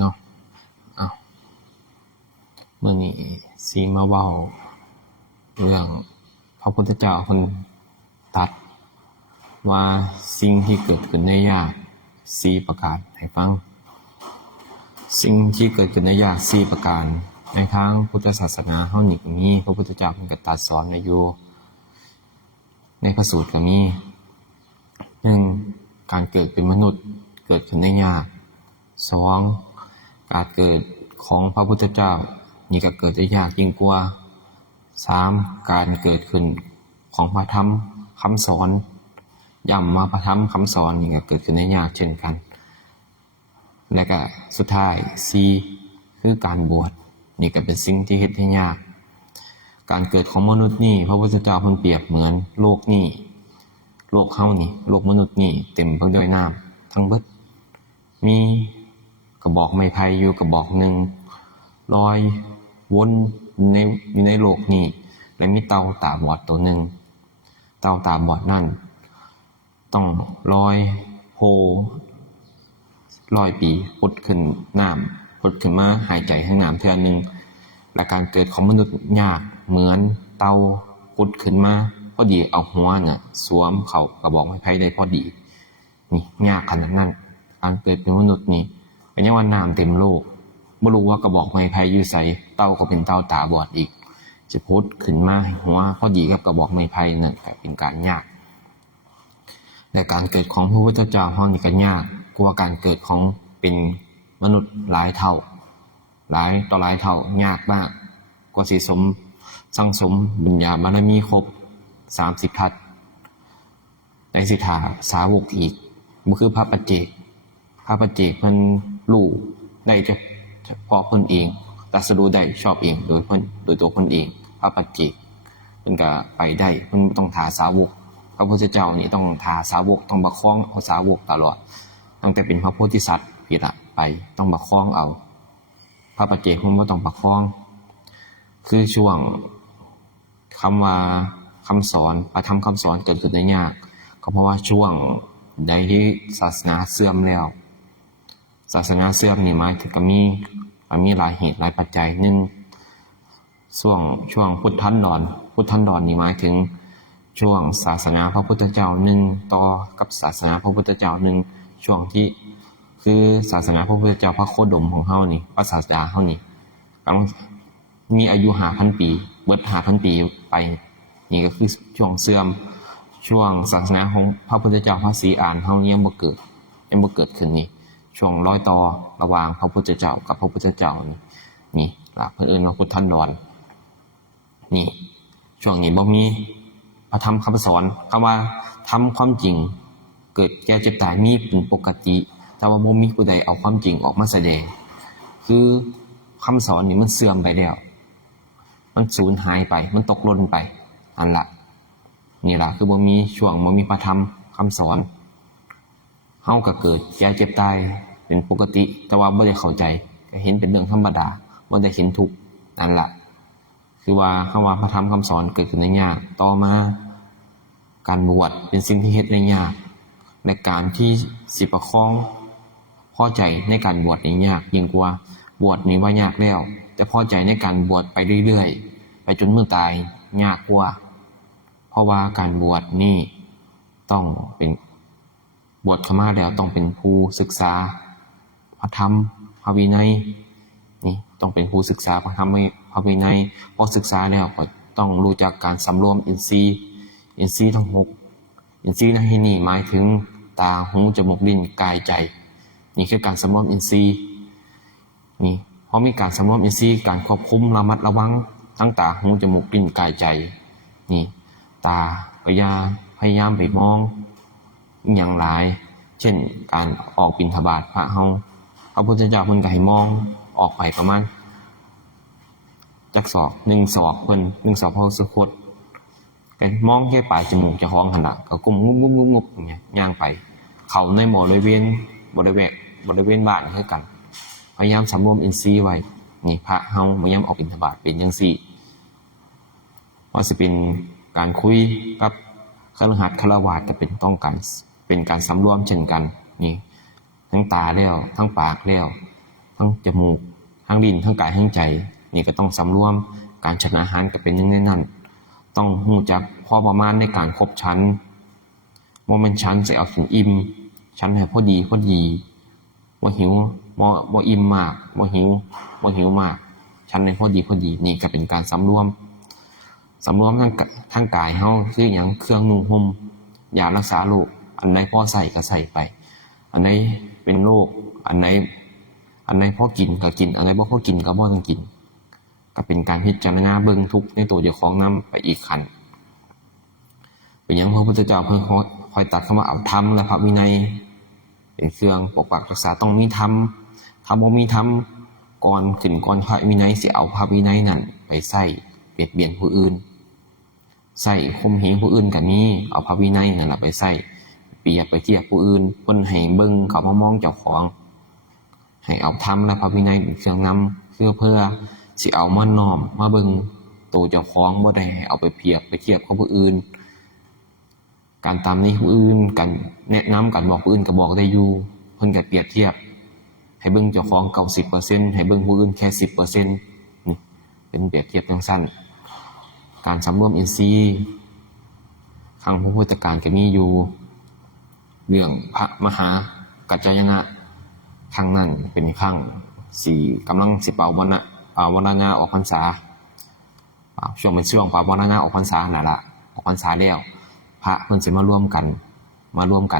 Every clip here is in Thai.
เนาะเมื่อนี้สีมาเว้าเรื่องพระพุทธเจ้าเพิ่นตรัสว่าสิ่งที่เกิดขึ้นในยาก4ประการให้ฟังสิ่งที่เกิดขึ้นในยาก4ประการในทางพุทธศาสนาเฮานี่ก็มีพระพุทธเจ้าเพิ่นก็ตรัสสอนอยู่ในพระสูตรก็มี1การเกิดเป็นมนุษย์เกิดขึ้นได้ยาก2การเกิดของพระพุทธเจ้านี่ก็เกิดได้ยากยิ่งกว่า3การเกิดขึ้นของพระธรรมคำสอนย้ำมาพระธรรมคำสอนนี่ก็เกิดขึ้นได้ยากเช่นกันและก็สุดท้าย4คือการบวชนี่ก็เป็นสิ่งที่เฮ็ดได้ยากการเกิดของมนุษย์นี่พระพุทธเจ้าเพิ่นเปรียบเหมือนโลกนี่โลกเฮานี่โลกมนุษย์นี่เต็มไปด้วยน้ำทั้งเบิดมีกระบอกไม้ไผ่อยู่กระบอกนึงลอยวนอยู่ในโลกนี้และมีเต่าตาบอดตัวนึงเต่าตาบอดนั่นต้องลอยโพ100 ปีพุดขึ้นน้ำพุดขึ้นมาหายใจข้างน้ำเทื่อนึงและการเกิดของมนุษย์ยากเหมือนเต่าพุดขึ้นมาพอดีเอาหัวน่ะสวมเข้ากระบอกไม้ไผ่ได้พอดีนี่ยากขนาดนั้นการเกิดเป็นมนุษย์นี่เป็นยังว่าน้ำเต็มโลกบ่รู้ว่ากระบอกไม้ไผ่อยู่ไสเต่าก็เป็นเต่าตาบอดอีกจะพุดขึ้นมาหัวพอดีกับกระบอกไม้ไผ่นั่นก็เป็นการยากและการเกิดของพระพุทธเจ้าเฮานี่ก็ยากกว่าการเกิดของเป็นมนุษย์หลายเท่าหลายต่อหลายเท่ายากมากกว่าสิสั่งสมบุญญาบารมีครบ30ทัศในสิทธาสาวกอีกบ่คือพระปัจเจกเพิ่นรู้ได้เฉพาะเพิ่นเองตรัสรู้ได้ชอบเองโดยตัวเพิ่นเองพระปัจเจกเพิ่นก็ไปได้เพิ่นต้องหาสาวกพระพุทธเจ้านี่ต้องหาสาวกต้องประคองเอาสาวกตลอดตั้งแต่เป็นพระโพธิสัตว์พี่ละไปต้องประคองเอาพระปัจเจกเพิ่นบ่ต้องประคองคือช่วงคำว่าคำสอนพระธรรมคำสอนเกิดขึ้นได้ยากก็เพราะว่าช่วงใดที่ศาสนาเสื่อมแล้วศาสนาเสื่อมนี่หมายถึงก็มีหลายเหตุหลายปัจจัยช่วงพุทธันดรนี่หมายถึงช่วงศาสนาพระพุทธเจ้า1ต่อกับศาสนาพระพุทธเจ้า1ช่วงที่คือศาสนาพระพุทธเจ้าพระโคดมของเฮานี่พระศาสดาเฮานี่กำลังมีอายุ 5,000 ปีเบิด 5,000 ปีไปนี่ก็คือช่วงเสื่อมช่วงศาสนาของพระพุทธเจ้าพระศรีอานเฮายังบ่เกิดขึ้นนี่ช่วงรอยต่อระหว่างพระพุทธเจ้ากับพระพุทธเจ้านี่ล่ะเพิ่นเอิ้นว่าพุทธันดรนี่ช่วงนี้บ่มีพระธรรมคำสอนคำว่าทำความจริงเกิดแก่เจ็บตายมีเป็นปกติแต่ว่าบ่มีผู้ใดเอาความจริงออกมาแสดงคือคำสอนนี่มันเสื่อมไปแล้วมันสูญหายไปมันตกหล่นไปนั่นล่ะนี่ล่ะคือบ่มีพระธรรมคำสอนเฮาก็เกิดแก่เจ็บตายเป็นปกติแต่ว่าบ่ได้เข้าใจก็เห็นเป็นเรื่องธรรมดาบ่ได้เห็นทุกข์นั่นล่ะคือว่าคำว่าพระธรรมคำสอนเกิดขึ้นได้ยากต่อมาการบวชเป็นสิ่งที่เฮ็ดได้ยากในการที่สิประคองพอใจในการบวชนี่ยากยิ่งกว่าบวชนี่ว่ายากแล้วแต่พอใจในการบวชไปเรื่อยๆไปจนเมื่อตายยากกว่าเพราะว่าการบวชนี่ต้องเป็นบวชเข้ามาแล้วต้องเป็นผู้ศึกษาพระธรรมพระวินัยนี่ต้องเป็นผู้ศึกษาพระธรรมพระวินัยพอศึกษาแล้วก็ต้องรู้จักการสำรวมอินทรีย์ทั้ง6อินทรีย์ในที่นี้หมายถึงตาหูจมูกลิ้นกายใจนี่คือการสำรวมอินทรีย์นี่พอมีการสำรวมอินทรีย์การควบคุมระมัดระวังทั้งตาหูจมูกลิ้นกายใจนี่ตาพยายามไปมองอย่างหลายเช่นการออกบิณฑบาตพระพุทธเจ้าเพิ่นก็ให้มองออกไปประมาณจักศอก1ศอกเพิ่น1ศอกพอสุคตก็มองแค่ปลายจมูกเจ้าของหั่นน่ะก็ก้มงุบๆอย่างเงี้ยย่างไปเข้าในบริเวณบ้านคือกันพยายามสำรวมอินทรีย์ไว้นี่พระเฮาพยายามออกบิณฑบาตเป็นจังซี่ว่าสิเป็นการคุยกับคฤหัสถ์ฆราวาสก็เป็นการสำรวมเช่นกันนี่ทั้งตาแล้วทั้งปากแล้ว ทั้งจมูกทั้งลิ้นทั้งกายทั้งใจนี่ก็ต้องสำรวมการฉันอาหารก็เป็นหนึ่งในนั้นต้องรู้จักพอประมาณในการคบชั้นโมเมนต์ชั้นจะเอาถึงอิ่มชั้นให้พอดีบ่หิวบ่อิ่มมากบ่หิวมากชั้นให้พอดีนี่ก็เป็นการสำรวมทั้งกายเฮาคือหยังเครื่องนุ่งห่มยารักษาโรคอันใดพอใส่ก็ใส่ไปอันใดเป็นโรคอันใดพอกินก็กินอันใดบ่พอกินก็บ่ต้องกินก็เป็นการพิจารณาเบิ่งทุกข์ในตัวเจ้าของนำไปอีกขั้นเป็นหยังพระพุทธเจ้าเพิ่นคอยตัดคำว่าเอาธรรมและพระวินัยเป็นเครื่องปกปักรักษาต้องมีธรรมถ้าบ่มีธรรมก่อนพระวินัยสิเอาพระวินัยนั่นไปใส่เบียดเบียนผู้อื่นใส่ข่มเหงผู้อื่นก็มีเอาพระวินัยนั่นล่ะไปใส่เปรียบไปเทียบผู้อื่นเพิ่นให้เบิ่งเขามามองเจ้าของให้เอาธรรมและพระวินัยเป็นเครื่องนำเพื่อสิเอามาน้อมมาเบิ่งตัวเจ้าของบ่ได้ให้เอาไปเปรียบไปเทียบกับผู้อื่นการตามนี้ผู้อื่นกันแนะนำกันบอกผู้อื่นก็บอกได้อยู่เพิ่นก็เปรียบเทียบให้เบิ่งเจ้าของ 90% ให้เบิ่งผู้อื่นแค่ 10% นี่เป็นเปรียบเทียบจังซั่นการสำรวมอินทรีย์ครั้งพระพุทธกาลก็มีอยู่เรื่องพระมหากัจจายนะครั้งนั้นเป็นครั้งกำลังสิเป่าวรณะออกพรรษาช่วงเป็นช่วงเป่าวรณะออกพรรษานั่นล่ะออกพรรษาแล้วพระเพิ่นสิมาร่วมกั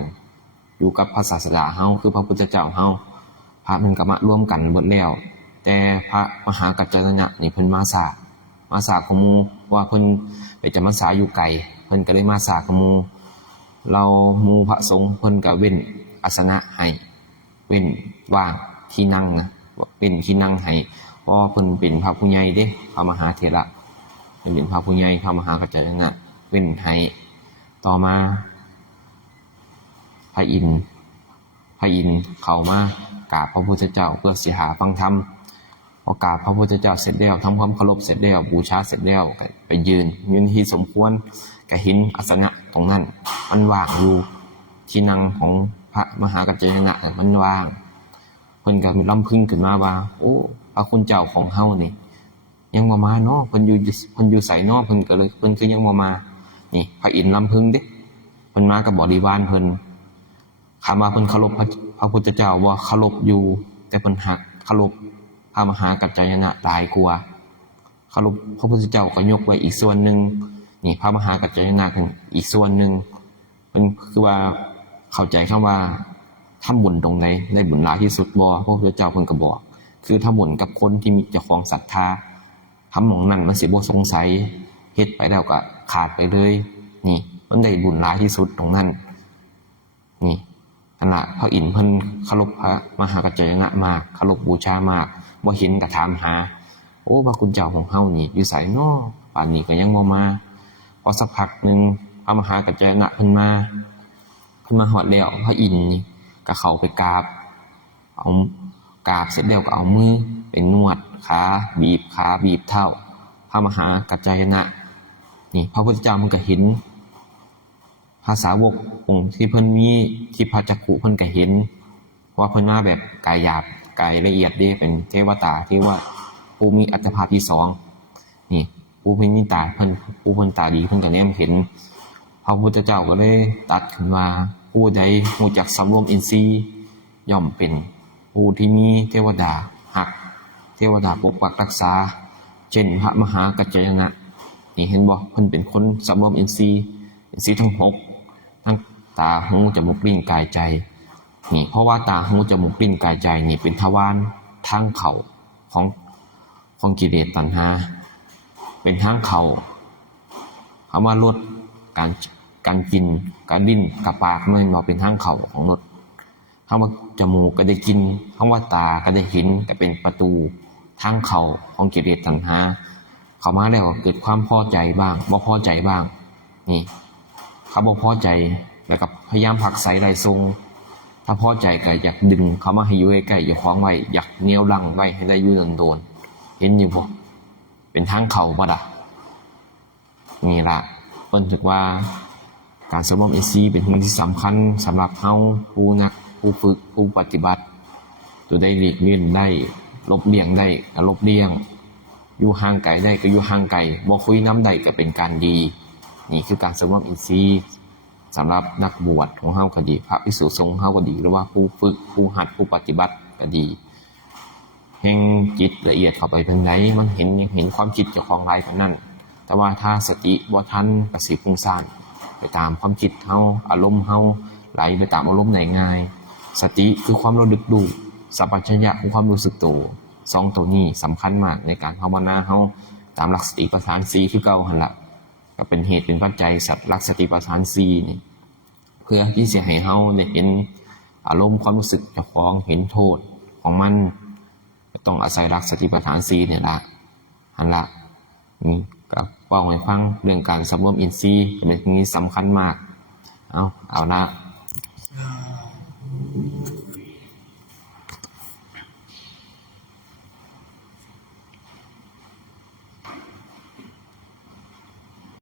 นอยู่กับพระศาสดาเฮาคือพระพุทธเจ้าเฮาพระเพิ่นก็มาร่วมกันเบิดแล้วแต่พระมหากัจจายนะนี่เพิ่นมาสาของหมู่ว่าเพิ่นไปจำพรรษาอยู่ไกลเพิ่นก็เลยมาสาของหมู่เราหมู่พระสงฆ์เพิ่นก็เว้นอาสนะให้เว้นว่างที่นั่งนะเป็นที่นั่งให้เพราะเพิ่นเป็นพระผู้ใหญ่เด้พระมหาเถระเป็นพระผู้ใหญ่พระมหากัจจายนะเว้นให้ต่อมาพระอินทร์เข้ามากราบพระพุทธเจ้าเพื่อสิหาฟังธรรมพอกราบพระพุทธเจ้าเสร็จแล้วทำความเคารพเสร็จแล้วบูชาเสร็จแล้วก็ไปยืนที่สมควรก็เห็นอาสนะตรงนั้นมันว่างอยู่ที่นั่งของพระมหากัจจายนะมันว่างเพิ่นก็มีลำพึงขึ้นมาว่าโอ้พระคุณเจ้าของเฮานี่ยังบ่มาเนาะเพิ่นอยู่ไสเนาะเพิ่นคือยังบ่มานี่พระอินทร์ลำพึงเด้เพิ่นมากับบริวารเพิ่นคำว่าเพิ่นเคารพพระพุทธเจ้าว่าเคารพอยู่แต่เพิ่นหักเคารพพระมหากัจจายนะหลายกว่าเคารพพระพุทธเจ้าก็ยกไว้อีกส่วนนึงนี่พระมหากัจจายนะอีกส่วนนึงเพิ่นคือว่าเข้าใจคำว่าทำบุญตรงไหนได้บุญหลายที่สุดบ่พระพุทธเจ้าเพิ่นก็บอกคือทำบุญกับคนที่มีเจ้าของศรัทธาทำหม่องนั้นมันสิบ่สงสัยเฮ็ดไปแล้วก็ขาดไปเลยนี่มันได้บุญหลายที่สุดตรงนั้นนี่นั่นล่ะพระอินทร์เพิ่นเคารพพระมหากัจจายนะมากเคารพบูชามากบ่เห็นก็ถามหาโอ้พระคุณเจ้าของเฮานี่อยู่ไสน้อป่านนี้ก็ยังบ่มาพอสักพักนึงพระมหากัจจายนะเพิ่นมาฮอดแล้วพระอินทร์นี่ก็เข้าไปกราบเสร็จแล้วก็เอามือไปนวดขาบีบเท้าพระมหากัจจายนะนี่พระพุทธเจ้ามันก็เห็นภาษาวกองค์ที่เพิ่นมีที่พระจักขุเพิ่นก็เห็นว่าเพิ่นมาแบบกายหยาบกายละเอียดเด้เป็นเทวตาที่ว่าผู้มีอัตภาพที่2นี่ผู้มีตาเพิ่นตาดีเพิ่นก็แนมเห็นพระพุทธเจ้าก็เลยตัดขึ้นว่าผู้ใดรู้จักสำรวมอินทรีย์ย่อมเป็นผู้ที่มีเทวดาหักเทวดาปกปักรักษาเช่นพระมหากัจจายนะนี่เห็นบ่เพิ่นเป็นคนสำรวมอินทรีย์ทั้ง6ทั้งตาหูจมูกลิ้นกายใจนี่เพราะว่าตาหูจมูกลิ้นกายใจนี่เป็นทวารทางเข้าของกิเลสตัณหาเป็นทางเข้าคำว่าลดการกินการลิ้นกับปากมันบ่เป็นทางเข้าของรสคำว่าจมูกก็ได้กินคำว่าตาก็ได้เห็นก็เป็นประตูทางเข้าของกิเลสตัณหาเข้ามาแล้วเกิดความพอใจบ้างบ่พอใจบ้างนี่เขาบ่พอใจแล้วก็พยายามผลักไสไล่ทรงถ้าพอใจก็อยากดึงเขามาให้อยู่ใกล้ๆอยู่คล้องไว้อยากเหนี่ยวรั้งไว้ให้ได้อยู่โดนๆเห็นอยู่บ่เป็นทางเข้าบ่ล่ะนี่ล่ะเพิ่นถือว่าการสำรวมอินทรีย์เป็นสิ่งที่สำคัญสำหรับเฮาผู้ฝึกผู้ปฏิบัติ ตัวได้หลีกเลี่ยงได้ลบเลี่ยงได้ก็ลบเลี่ยงอยู่ห่างไกลได้ก็อยู่ห่างไกลบ่คุยน้ำใดก็เป็นการดีนี่คือการสำรวมอินทรีย์สำหรับนักบวชของเฮาก็ดีพระภิกษุสงฆ์เฮาก็ดีหรือว่าผู้ฝึกผู้หัดผู้ปฏิบัติก็ดีแห่งจิตละเอียดเข้าไปเป็นไหนมันเห็นความคิดเจ้าของหลายปานนั้นแต่ว่าถ้าสติบ่ทันก็สิฟุ้งซ่านไปตามความคิดเฮาอารมณ์เฮาไหลไปตามอารมณ์ได้ง่ายสติคือความระลึกรู้สัมปชัญญะคือความรู้สึกตัวสองตัวนี้สำคัญมากในการภาวนาเฮาตามหลักสติปัฏฐาน4คือเก่าหั่นล่ะก็เป็นเหตุเป็นปัจจัยสัตว์หลักสติปัฏฐาน4นี่เพื่อที่จะให้เฮาได้เห็นอารมณ์ความรู้สึกเจ้าของเห็นโทษของมันต้องอาศัยหลักสติปัฏฐาน4เนี่ยล่ะหั่นล่ะนี่ก็เว้าให้ฟังเรื่องการสำรวมอินทรีย์เป็นสิ่งที่สำคัญมากเอาละ